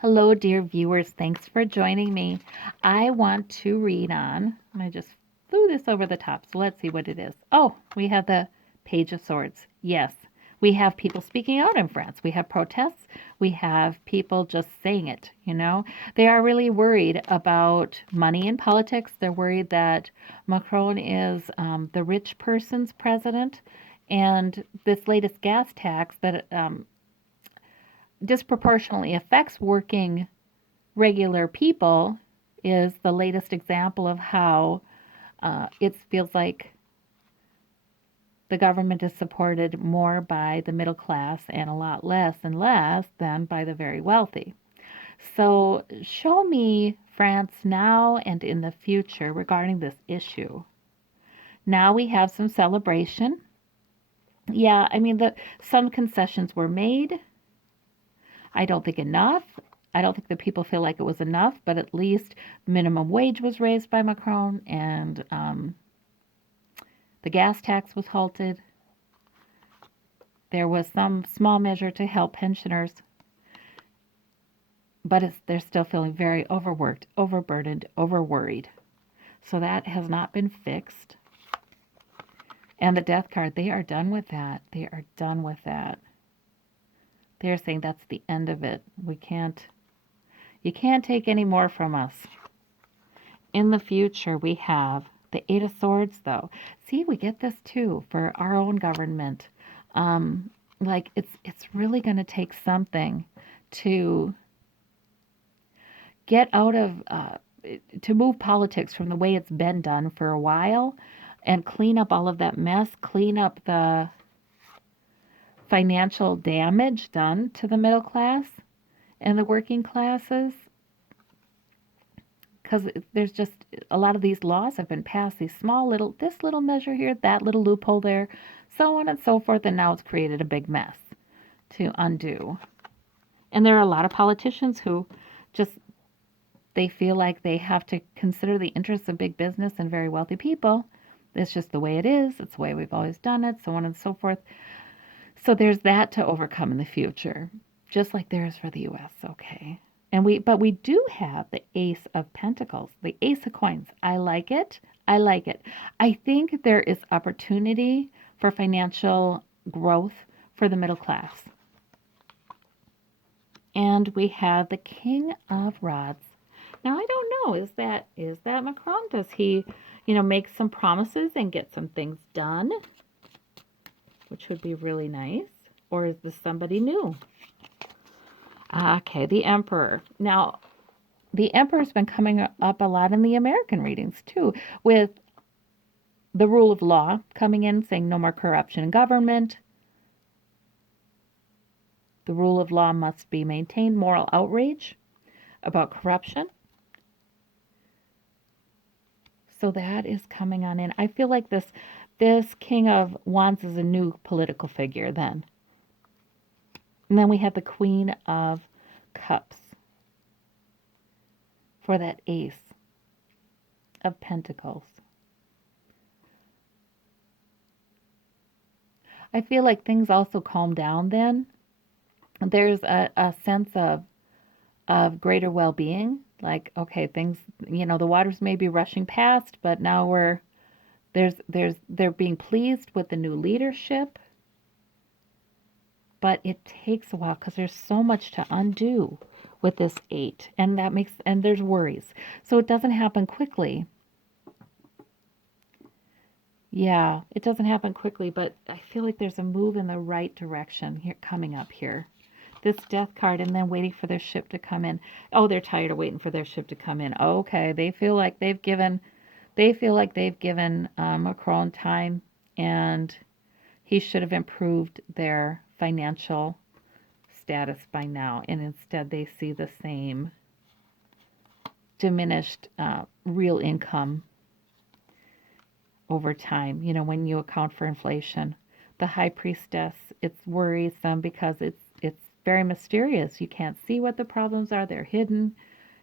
Hello, dear viewers. Thanks for joining me. I want to read on, and I just flew this over the top, so let's see what it is. Oh, we have the Page of Swords. Yes, we have people speaking out in France. We have protests. We have people just saying it. They are really worried about money in politics. They're worried that Macron is the rich person's president. And this latest gas tax that disproportionately affects working regular people is the latest example of how it feels like the government is supported more by the middle class and a lot less and less than by the very wealthy. So, show me France now and in the future regarding this issue. Now we have some celebration. Yeah, I mean, some concessions were made. I don't think enough. I don't think the people feel like it was enough, but at least minimum wage was raised by Macron and the gas tax was halted. There was some small measure to help pensioners, but they're still feeling very overworked, overburdened, overworried. So that has not been fixed. And the death card, they are done with that. They are done with that. They're saying that's the end of it. You can't take any more from us. In the future, we have the Eight of Swords, though. See, we get this too for our own government. Like it's really going to take something to get out of to move politics from the way it's been done for a while and clean up all of that mess, clean up the financial damage done to the middle class and the working classes, because there's just a lot of these laws have been passed, these small little, this little measure here, that little loophole there, so on and so forth, and now it's created a big mess to undo. And there are a lot of politicians who just, they feel like they have to consider the interests of big business and very wealthy people. It's just the way it is. It's the way we've always done it, so on and so forth. So there's that to overcome in the future, just like there is for the US, okay? But we do have the Ace of Pentacles, the Ace of Coins. I like it. I like it. I think there is opportunity for financial growth for the middle class. And we have the King of Rods. Now I don't know, is that Macron? Does he, make some promises and get some things done? Which would be really nice. Or is this somebody new? Okay, the Emperor. Now, the Emperor's been coming up a lot in the American readings too, with the rule of law coming in, saying no more corruption in government. The rule of law must be maintained. Moral outrage about corruption. So that is coming on in. I feel like this King of Wands is a new political figure then. And then we have the Queen of Cups for that Ace of Pentacles. I feel like things also calm down then. There's a sense of greater well-being. Like, okay, things, the waters may be rushing past, but now they're being pleased with the new leadership. But it takes a while because there's so much to undo with this 8, and there's worries. So it doesn't happen quickly. Yeah, it doesn't happen quickly, but I feel like there's a move in the right direction here coming up here. This death card and then waiting for their ship to come in. Oh, they're tired of waiting for their ship to come in. Okay, they feel like they've given Macron time, and he should have improved their financial status by now, and instead they see the same diminished real income over time, when you account for inflation. The High Priestess, it's worrisome because it's very mysterious. You can't see what the problems are. They're hidden.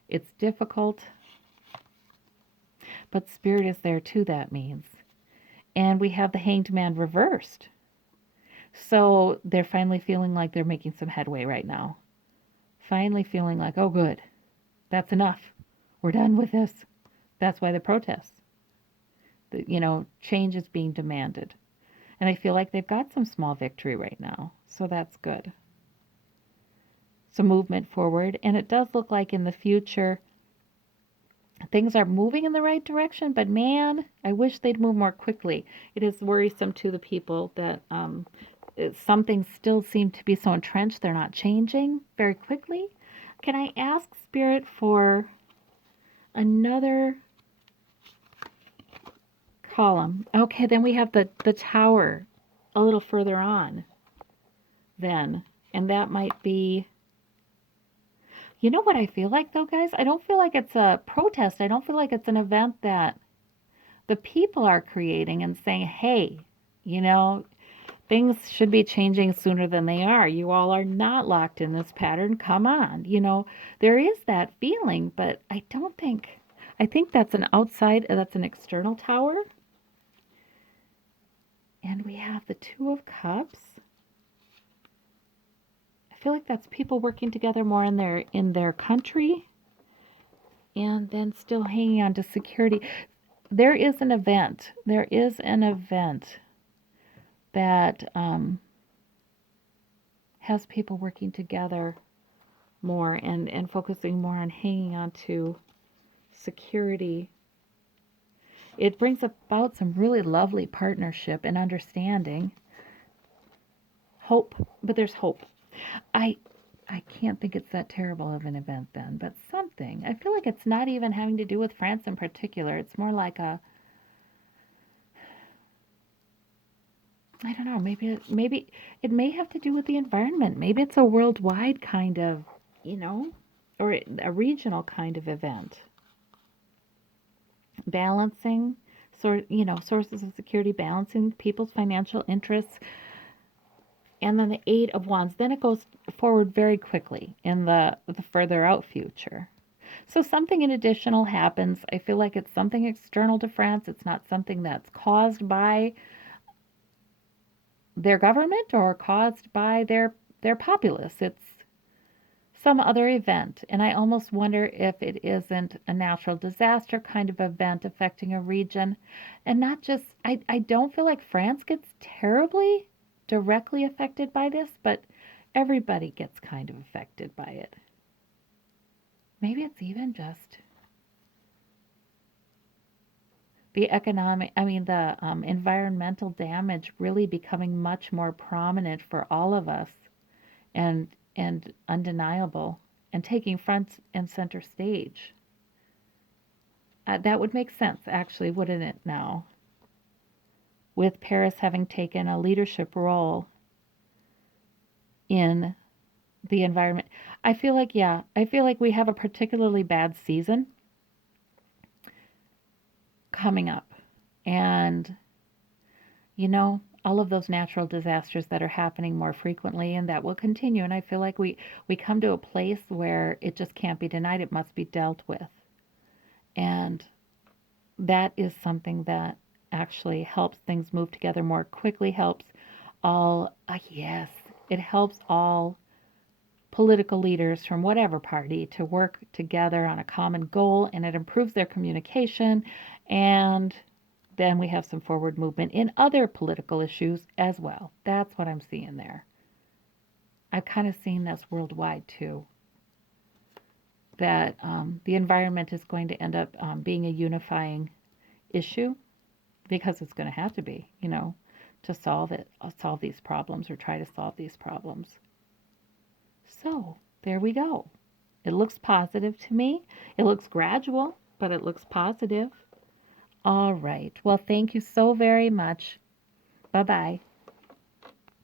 It's difficult. But Spirit is there too, that means. And we have the Hanged Man reversed. So they're finally feeling like they're making some headway right now. finally feeling like, oh, good, that's enough. We're done with this. That's why the protests. Change is being demanded. And I feel like they've got some small victory right now. So that's good. Some movement forward. And it does look like in the future, things are moving in the right direction. But man, I wish they'd move more quickly. It is worrisome to the people that some things still seem to be so entrenched they're not changing very quickly. Can I ask Spirit for another column? Okay, then we have the tower a little further on then. And that might be, you know what I feel like though, guys? I don't feel like it's a protest. I don't feel like it's an event that the people are creating and saying, hey, you know, things should be changing sooner than they are. You all are not locked in this pattern. Come on. There is that feeling, but I think that's that's an external tower. And we have the Two of Cups. I feel like that's people working together more in their country and then still hanging on to security. There is an event. There is an event that has people working together more and focusing more on hanging on to security. It brings about some really lovely partnership and understanding. Hope, but there's hope. I I can't think it's that terrible of an event then, but something. I feel like it's not even having to do with France in particular. It's more like I don't know, maybe it may have to do with the environment. Maybe it's a worldwide kind of, you know, or a regional kind of event. Balancing sources of security, balancing people's financial interests, and then the Eight of Wands. Then it goes forward very quickly in the further out future. So something additional happens. I feel like it's something external to France. It's not something that's caused by their government or caused by their populace. It's some other event. And I almost wonder if it isn't a natural disaster kind of event affecting a region. And not just, I don't feel like France gets terribly directly affected by this, but everybody gets kind of affected by it. Maybe it's even just the environmental damage really becoming much more prominent for all of us and undeniable and taking front and center stage. That would make sense, actually, wouldn't it now? With Paris having taken a leadership role in the environment. I feel like we have a particularly bad season coming up. And, all of those natural disasters that are happening more frequently and that will continue. And I feel like we come to a place where it just can't be denied. It must be dealt with. And that is something that actually helps things move together more quickly, helps yes, it helps all political leaders from whatever party to work together on a common goal, and it improves their communication. And then we have some forward movement in other political issues as well. That's what I'm seeing there. I've kind of seen this worldwide too, that the environment is going to end up being a unifying issue because it's going to have to be, to solve these problems or try to solve these problems. So there we go. It looks positive to me. It looks gradual, but it looks positive. All right. Well, thank you so very much. Bye-bye.